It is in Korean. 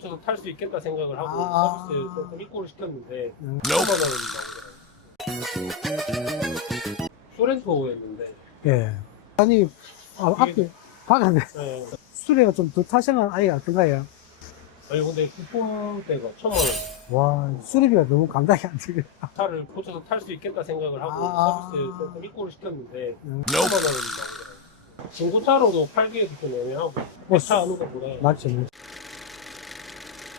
저도 탈 수 있겠다 생각을 하고 아. 서비스 조금 입고를 시켰는데 음. 5만 원이 나오더라고요. 소렌토였는데 예. 아니, 앞에 박았네. 예. 수레가 좀 더 타시는 아이가 어떤가요? 아니 근데 쿠폰대가 1,000만 원. 와, 수리비가 너무 감당이 안 되겠다. 차를 고쳐서 탈 수 있겠다 생각을 하고 아. 서비스 조금 입고를 시켰는데 음. 5만 원이 나오더라고요. 중고차로도 팔기에도 좀 애매하고 내 차 하는 것보다 맞죠.